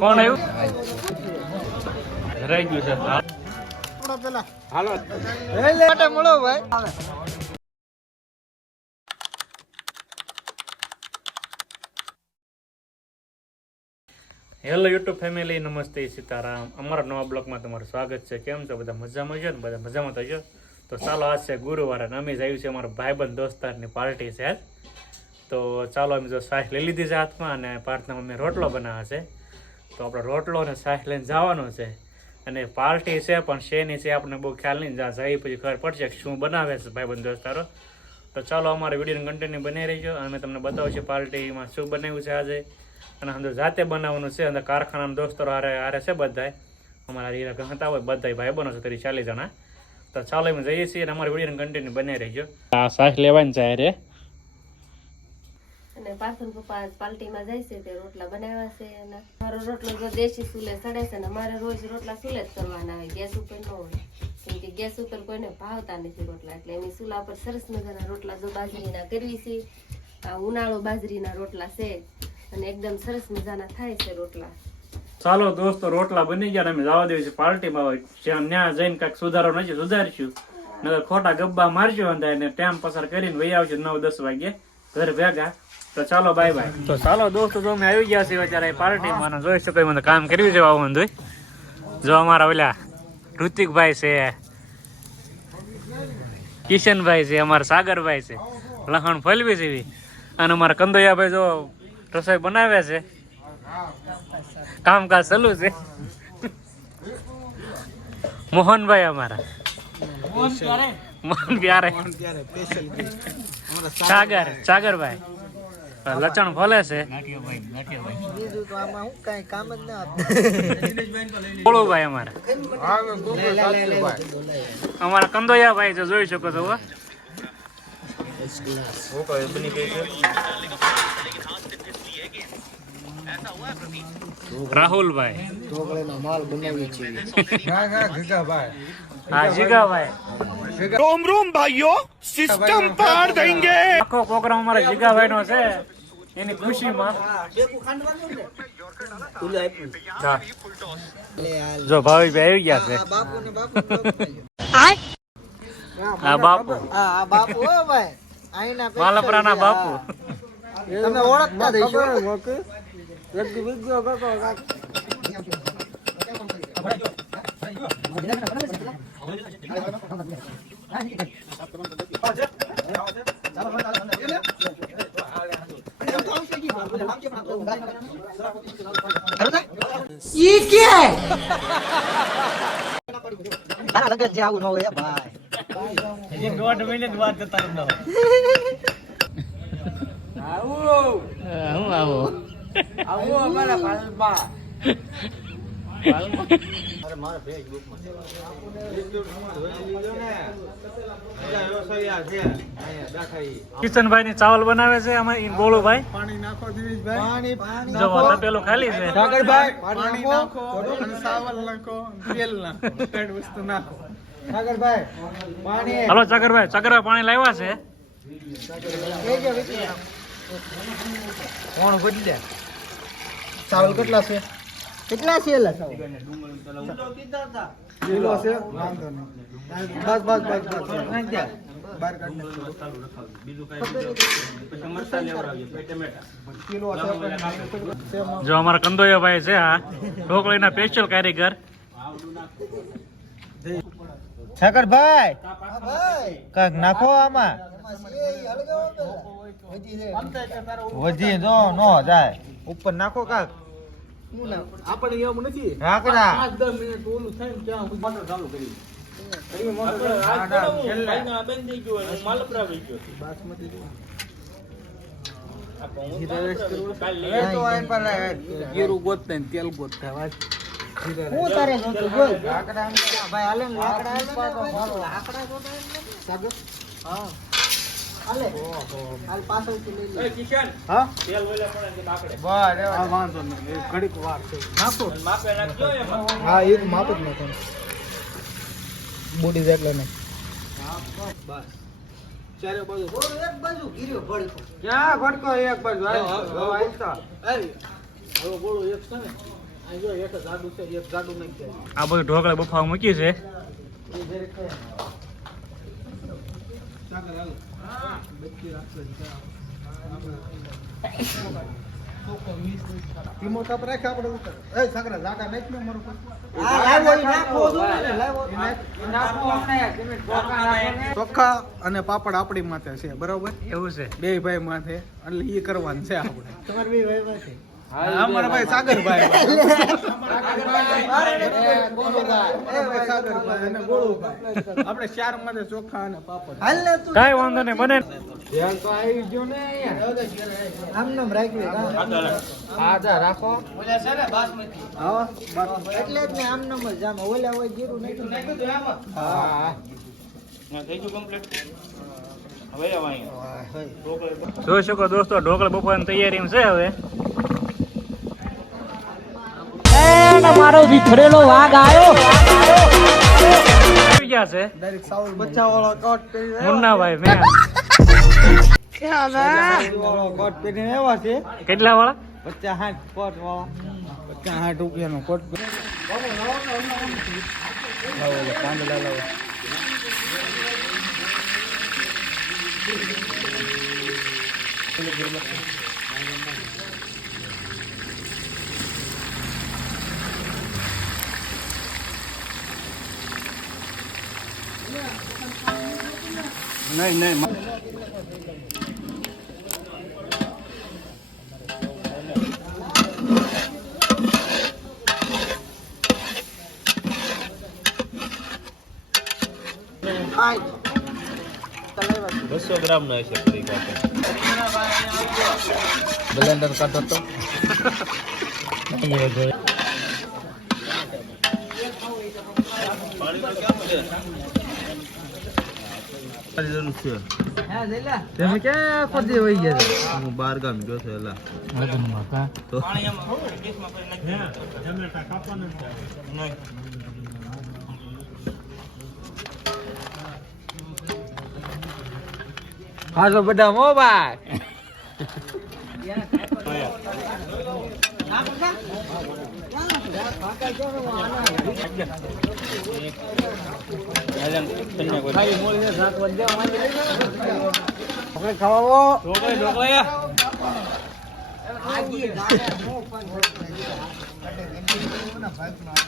કોણ આવ્યું રહી ગયું છે હાલો મળો ભાઈ હેલો યુટ્યુબ ફેમિલી, નમસ્તે, સીતારામ. અમારા નવા બ્લોગમાં તમારું સ્વાગત છે. કેમ છો બધા? મજામાં છો ને? બધા મજામાં તો છો. તો ચાલો, આજ છે ગુરુવાર અને અમે જ આવ્યું છે અમારા ભાઈબંધ દોસ્તારની પાર્ટી છે. તો ચાલો, અમે જો સાસ લઈ લીધી છે હાથમાં અને પાર્ટમાં અમે રોટલો બનાવે છે. તો આપણે રોટલો અને સાસ લઈને જવાનો છે અને પાર્ટી છે પણ શેની છે આપણને બહુ ખ્યાલ નહીં. જઈ પછી ખબર પડશે શું બનાવે છે ભાઈબંધ દોસ્તારો. તો ચાલો, અમારા વિડીયોને કન્ટિન્યુ બનાવી રહીજો અને અમે તમને બતાવું છું પાર્ટીમાં શું બનાવ્યું છે આજે. અને અંદર જાતે બનાવવાનું છે. અંદર કારખાનાના દોસ્તરો હારે છે બધાય અમારા હીરા હતા હોય બધા ભાઈ બનો છે 40 જણા. તો ચાલો અમે જઈએ છીએ અને અમારી વિડીયોને કન્ટિન્યુ બનાવી રહીજો. આ સાસ લેવાની છે રે અને પાર્થન પપ્પા પાર્ટીમાં જાય છે તે રોટલા બનાવ્યા છે અને મારો રોટલો જો દેશી ચૂલે ચડે છે ને મારે રોજ રોટલા ચૂલે જ કરવાના હોય, ગેસ ઉપર ન હોય. કેમ કે ગેસ ઉપર કોઈને ભાવતા નથી રોટલા, એટલે એની ચૂલા પર સરસ મજાના રોટલા જો બાજરીના કરવી છે. આ ઉનાળો બાજરીના રોટલા છે અને એકદમ સરસ મજાના થાય છે રોટલા. ચાલો દોસ્તો, રોટલા બની ગયા અમે જવા દેવી છે પાર્ટીમાં. જ્યાં ત્યાં જઈને કાંઈક સુધારો નથી સુધારીશું, નકર ખોટા ગબ્બા મારશું અને ટાઈમ પસાર કરીને વહી આવશું 9-10 વાગે ઘર ભેગા. તો ચાલો, બાય બાય. તો ચાલો દોસ્તો, જો અમે આવી ગયા છીએ અત્યારે પાર્ટીમાં. જોઈ શકો મને કામ કર્યું છે આવું બધું. જો અમારા ઓલા ઋતિકભાઈ છે, કિશનભાઈ છે, અમારા સાગરભાઈ છે, લહણ ફલવી છે અને અમારા કંદોયાભાઈ જો રસોઈ બનાવે છે. કામકાજ ચાલુ છે. મોહનભાઈ અમારા મોહન પ્યારે સાગરભાઈ લચણ ફોલે છે. બોળુભાઈ અમારા કંદોયાભાઈ જો જોઈ શકો છો. રાહુલભાઈ रोम रोम भाइयों, सिस्टम पार देंगे. આખો પ્રોગ્રામ અમારા જીગાભાઈ નો છે. એની ખુશીમાં જો ભાવિભાઈ આવી ગયા છે. હા બાપુ, માલપરાના બાપુ. તમે ઓળખતા દેશો. ये क्या है? તારા લગન જે આવું ન હોય ભાઈ. હજી 1.5 મિનિટ વાત કરતા રહો. આવો અમારા પાલમાં. કિશનભાઈ ની ચાવલ બનાવે છે. આમાં ગોળુભાઈ પાણી નાખો, દિનેશભાઈ પાણી જો પેલું ખાલી છે. સાગરભાઈ પાણી નાખો અને ચાવલ નાખો, તેલ નાખો, ત્રણ વસ્તુ નાખો. સાગરભાઈ પાણી. હાલો સાગરભાઈ પાણી લાવ્યા છે. કોણ ગોડી દે? ચાવલ કેટલા છે? કેટલા છે? કિલો છે, વાંધો નહીં. બસ બહાર કાઢ. જો અમારા કંદોયાભાઈ છે આ ઢોકળીના સ્પેશિયલ કારીગર. સાગરભાઈ કાક નાખો આમાં. વધી જો નો જાય ઉપર નાખો કાક. આપણે એમ નથી. રાખડા 5-10 મિનિટ ઓલું થાય ને ત્યાં મોટર ચાલુ કરી. ગીરું ગોત ને તેલ ગોત થાય. હું તારે જોતું બોલ. લાકડા ભાઈ હાલે ને લાકડા લાકડા સાગર. હા હાલે હાલ પાછળથી લઈ લે. કિશન, હા તેલ ઓલા પડે કે કાકડે. બસ આ વાંધો નહીં, ઘડીક વાર છે. નાખો માપે નાખજો એમાં. હા એક માપ જ નાખો. બોડી જેટલા નહીં. બસ ચારે બાજુ એક બાજુ ગીર્યો ભડકો. ક્યાં ભડકો? એક બાજુ. હવે ગોળું એક છે ને અહીં જો એક જાડું છે એક જાડું નાખી દે. આ બધું ઢોકળા બફાવા મૂકી છે. સાગર હાલ. બચ્ચી રાખજો ટીમો ટપ રાખે આપણે ઉપર એ સાગરા જાડા નાખ ને મારું આ લાવો ઈ નાખો દો ને લાવો નાખો આપણે ચોખા અને પાપડ આપણી માથે છે બરોબર એવું છે. બે ભાઈ માથે એટલે ઈ કરવાનું છે આપણે તમાર બે ભાઈ માથે અમારા ભાઈ સાગરભાઈ સાગરભાઈ અને ગોળુભાઈ આપણે ચાર માથે ચોખા અને પાપડ હાલ ને તું કાંઈ વાંધો નહીં બને. ધ્યાન તો આવી ગયો ને આમ નામ રાખ્યું આધા રાખો હા એટલે જ ને આમ નામ જ આમ ઓલા હોય જીરું નાખ્યું હા જોઈ શકો દોસ્તો ઢોકળા બફાવાની તૈયારી છે હવે. મારો વિખરેલો વાઘ આવ્યો. આવી ગયા છે ડાયરેક્ટ સાઉલ બચ્ચા વાળો કોટ પહેરી મુન્નાભાઈ મેં વાળો કોટ પહેરીને આવ્યા છે કેટલા વાળા 50 કોટ વાળો 50 રૂપિયાનો કોટ નહીં નહીં બ્લેન્ડર કાઢો તો તમે ક્યાં ખોદી વહી ગયા હું બહાર ગામ ગયો છે એલા તો હા તો બધા મોબાઈલ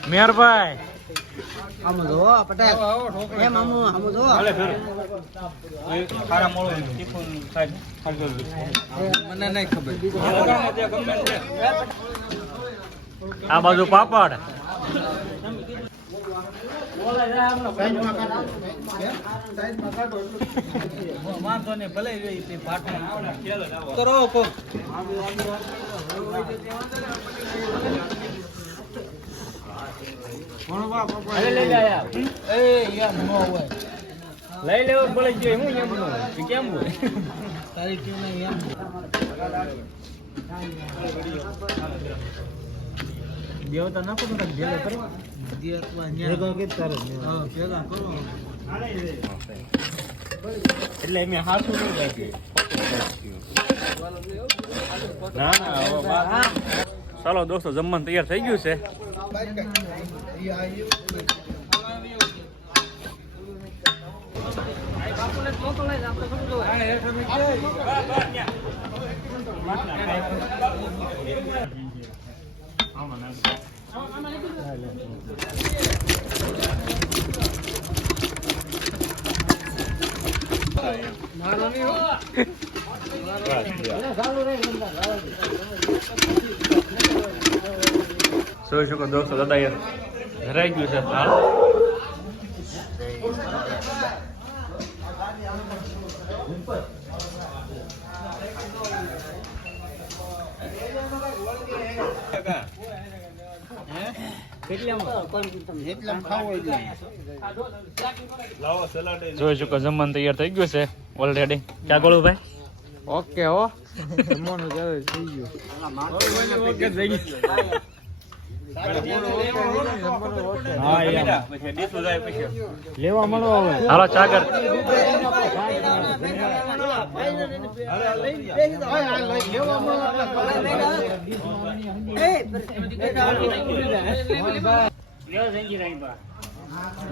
મેરભાઈ આમ જો પટેલ એમ આમ જો મને નહીં ખબર આ બાજુ પાપડ વાંધો ને ભલે કરો લઈ લેવો બોલે જોઈએ હું એમ કેમ હોય તારી ટીમ એમ દેવતા નાખો તો ભેગા કરો ભેગા કે તારે હા ભેગા કરો એટલે મેં હાથું નહીં લાગ્યું. ના ના ચાલો દોસ્તો જમવાનું તૈયાર થઈ ગયું છે. જોઈ શકો દોસ્તો દાદા ધરાઈ ગયું છે થાળ. જોઈ શકો જમવાનું તૈયાર થઈ ગયું છે ઓલરેડી. ક્યાં ગોળું ભાઈ? ઓકે હો જમવાનું ચાલે થઈ ગયું ઓકે થઈ ગયું લેવા મળો હવે. હાલો ચાગર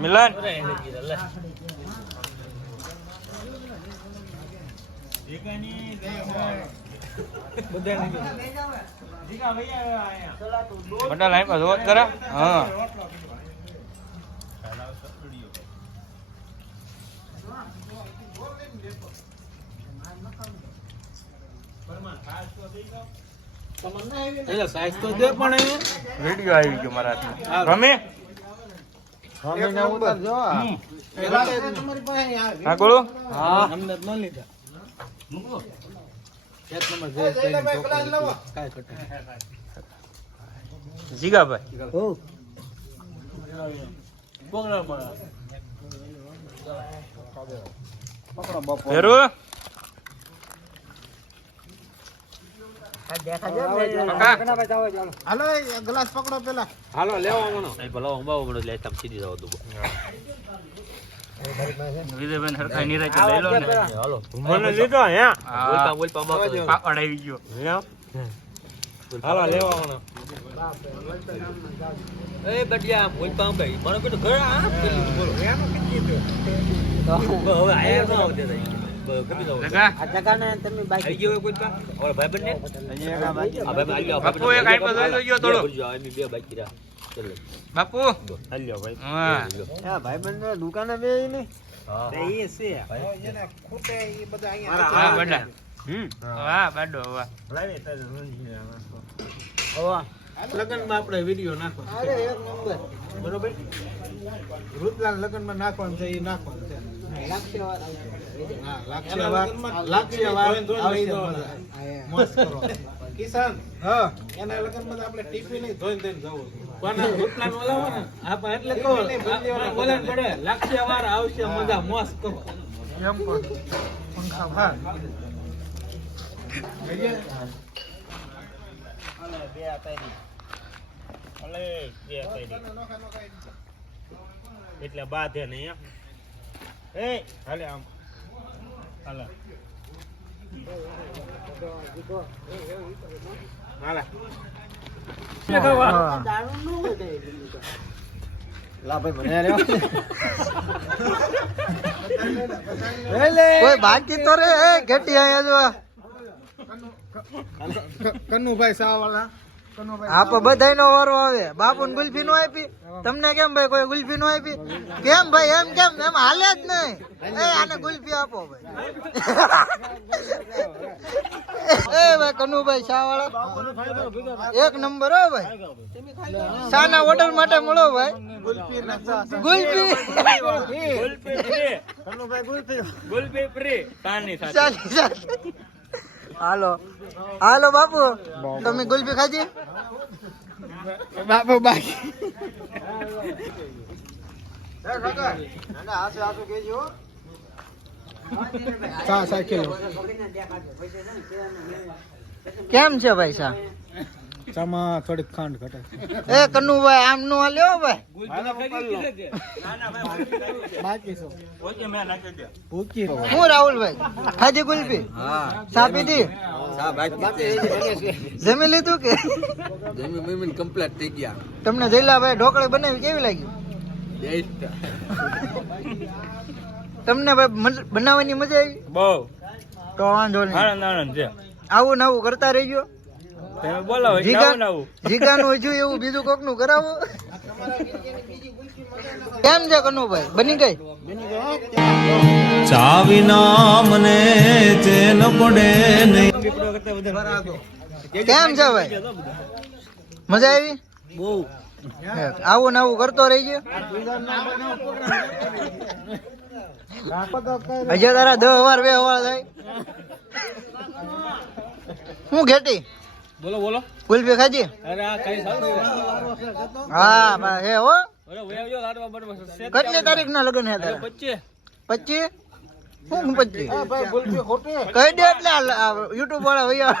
મિલન બધા લાઈન પર જોત કરે હા એટલે સાઈઝ તો દે પણ એ વિડિયો આવી ગયો મારા હાથમાં રમે હા ગોળો હા અમને ન લીધા એક નંબર કાય કટે જીગાભાઈ ઓ ફેરુ હાલો ગ્લાસ પકડો પેલા. હાલો લેવા મનો વિજયભાઈ હરખાઈ નિરાજે લઈ લો ને મને લીધો હે પાપડ આવી ગયો હાલો લેવા મનો લગા આ જગાને તમે બાકી બાપુ એક આઈ પર જોઈ ગયો થોડો બાપુ હા આ ભાઈબંધ દુકાને બે ને એ છે જેને ખૂટે એ બધા અહીંયા હા બડા વાહ બાડો વાહ લગનમાં આપણે વિડિયો નાખો અરે એક નંબર બરોબર રુદલાલ લગનમાં નાખવાનું છે એ નાખવાનું છે લાક્ષેવાદ હા લાક્ષેવાદ આવી જાય મસ્ત કરો કિસાન હા એના લગનમાં તો આપણે ટીપી નહીં ધોઈને ધોઈને જવું પણ રુદલાલ ઓલાવો ને આપણે એટલે કહો બોલાન પડે લાક્ષેવાદ આવશે મજા મસ્ત કરો એમ પણ પંખા ભાર એટલે બાધે નહીં એ હાલે આમ હાલે હાલે દારૂ નું હોય તે લા ભાઈ મને રે કોઈ બાકી તો રે ઘટી આયા જો કન્નુભાઈ સાવાળા આપ બધાય નો વારો આવે બાપુ ને ગુલ્ફી નો આપી તમને કેમ ભાઈ કોઈ ગુલ્ફી નો આપી કેમ ભાઈ એમ કેમ એમ હાલે જ નહીં એ આને ગુલ્ફી આપો ભાઈ એ ભાઈ કનુભાઈ શા વાળા એક નંબર હો ભાઈ શાના ઓર્ડર માટે મળો ભાઈ ગુલ્ફી ગુલપી ફ્રી તાની સાથે ચાલી હાલો હાલો બાપુ તમે ગુલ્ફી ખાધી બાપુ બાકી કેમ છે ભાઈ સા ચામાં થોડીક ખાંડ ઘટે એ કનુભાઈ આમ નું હાલ્યો ભાઈ હું રાહુલભાઈ ખાધી ગુલ્ફી ચા પીધી જમી લીધું કે કમ્પ્લીટ થઈ ગયા તમને જયલાભાઈ ઢોકળી બનાવી કેવી લાગી તમને ભાઈ બનાવવાની મજા આવી બહુ તો વાંધો નહીં આનંદ આનંદ છે આવું નવું કરતા રહીજો તમે બોલાવો એટલે આવું ને આવું જીગાનું હજુ એવું બીજું કોક નું કરાવો કેમ છે કનુભાઈ બની ગઈ ચાવીના મને ચેન પડે નહીં. કેમ છે ભાઈ મજા આવી બહુ આવું ને આવું કરતો રહીજો હજે તારા 10 વાર 2 વાર થાય હું ઘેટી બોલો બોલો ગુલ્ફી ખાધી અરે આ કઈ સારું હા બા હે હો અરે વયો લાડવા બડવા કેટલી તારીખ ના લગ્ન હે તારા 25 હું 25 ભાઈ ગુલ્ફી ખોટી કહી દે એટલે યુટ્યુબ વાળા ભૈયા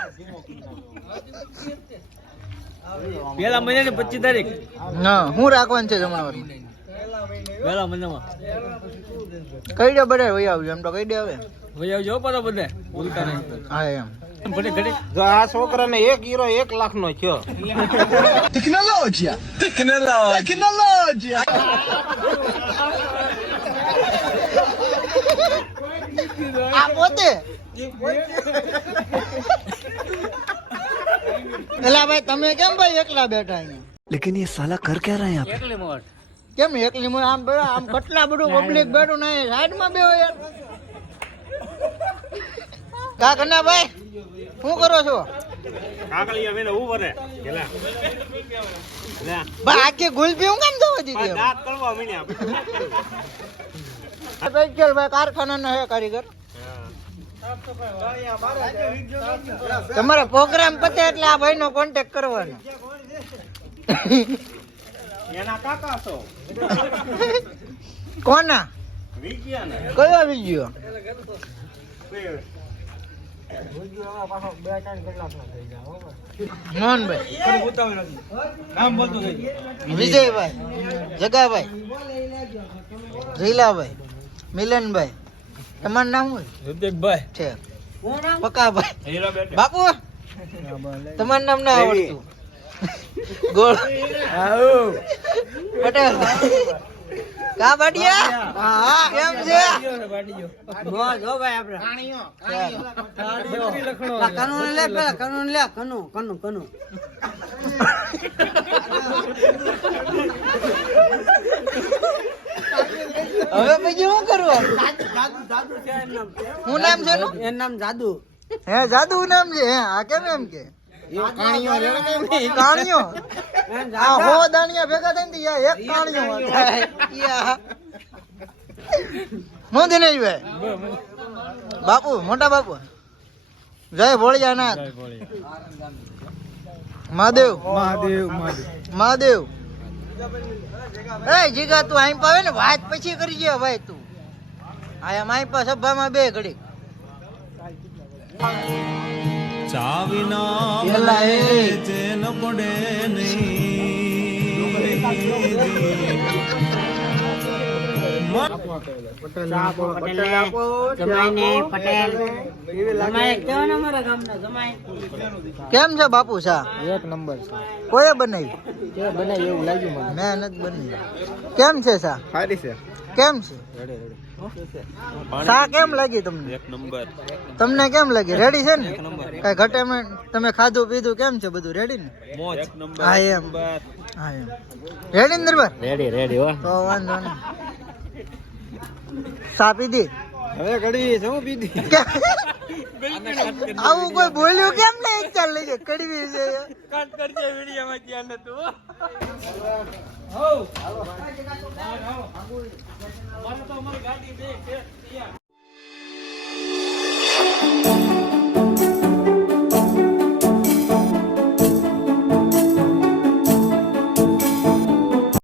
પેલા મહિનાની 25 તારીખ હા હું રાખવાનું છે જમણવારમાં પેલા મહિનામાં કઈ દે બધા વહી આવજો એમ તો કઈ દે હવે ભાઈ આવજો પાછા બધે ભૂલતા નહીં હા એમ ઘડી ઘડી જો આ છોકરાને 1 હીરો 1 લાખ નો થયો આ પોતે એલા ભાઈ તમે કેમ ભાઈ એકલા બેઠા અહીંયા એકલી મોટ કેમ એકલી મને આમ બેઠા આમ કેટલા બધું પબ્લિક બેઠું ને સાઈડ માં બેહો યાર કા કના ભાઈ શું કરો છો કાકલિયા મેને ઉભો રે ગેલા ભાઈ આખી ગુલપી હું કેમ દવા દીધી એમ? દાંત કળવા મીણ્યા સ્પેશિયલ ભાઈ કારખાનાના હે કારીગર તમારો પ્રોગ્રામ પતે એટલે આ ભાઈનો કોન્ટેક્ટ કરવાનો એના કાકા છો કોના વિજ્ઞાન કયો વિડિયો મોહનભાઈ વિજયભાઈ જગાભાઈ જીલાભાઈ મિલનભાઈ તમારું નામ શું ઋતિકભાઈ છે પકાભાઈ બાપુ તમારું નામ ના આવડતું ગોળ પટેલ કા બાડિયા હા કેમ છે હવે પછી શું કરવું શું નામ છે એનું? એનું નામ જાદુ હે જાદુ નામ છે હે આ કેમ એમ કે કાણિયો આ હો દાણિયા ભેગા થઈને યા એક કાણિયો યા હું દિનેશભાઈ બાપુ મોટા બાપુ જય ભોળિયાનાથ મહાદેવ મહાદેવ એ જીગા તું આઈ પાવે ને વાત પછી કરી છે ભાઈ તું આયા માઈ પા સભામાં બે ઘડી ચાવીના પેલા એ ચેન પડે કેમ છે બાપુ સા એક નંબર કોઈએ બનાવી છે બનાવી એવું લાગ્યું મને મેં નથી બનાવી કેમ છે સા સારી છે કેમ છે સા કેમ લાગી તમને એક નંબર તમને કેમ લાગી રેડી છે ને કઈ ઘટે મેં તમે ખાધું પીધું કેમ છે બધું રેડી ને મોજ એક નંબર હા એમ હા એમ રેડી ને દરબાર રેડી હો તો વાંધો નહીં સા પીધી હવે ઘડી શું પીધી આવું કોઈ બોલ્યું કેમ નહીં ચાલ લઈ જાય કડવી છે કટ કરજે વિડિયો માં ધ્યાન નતું હો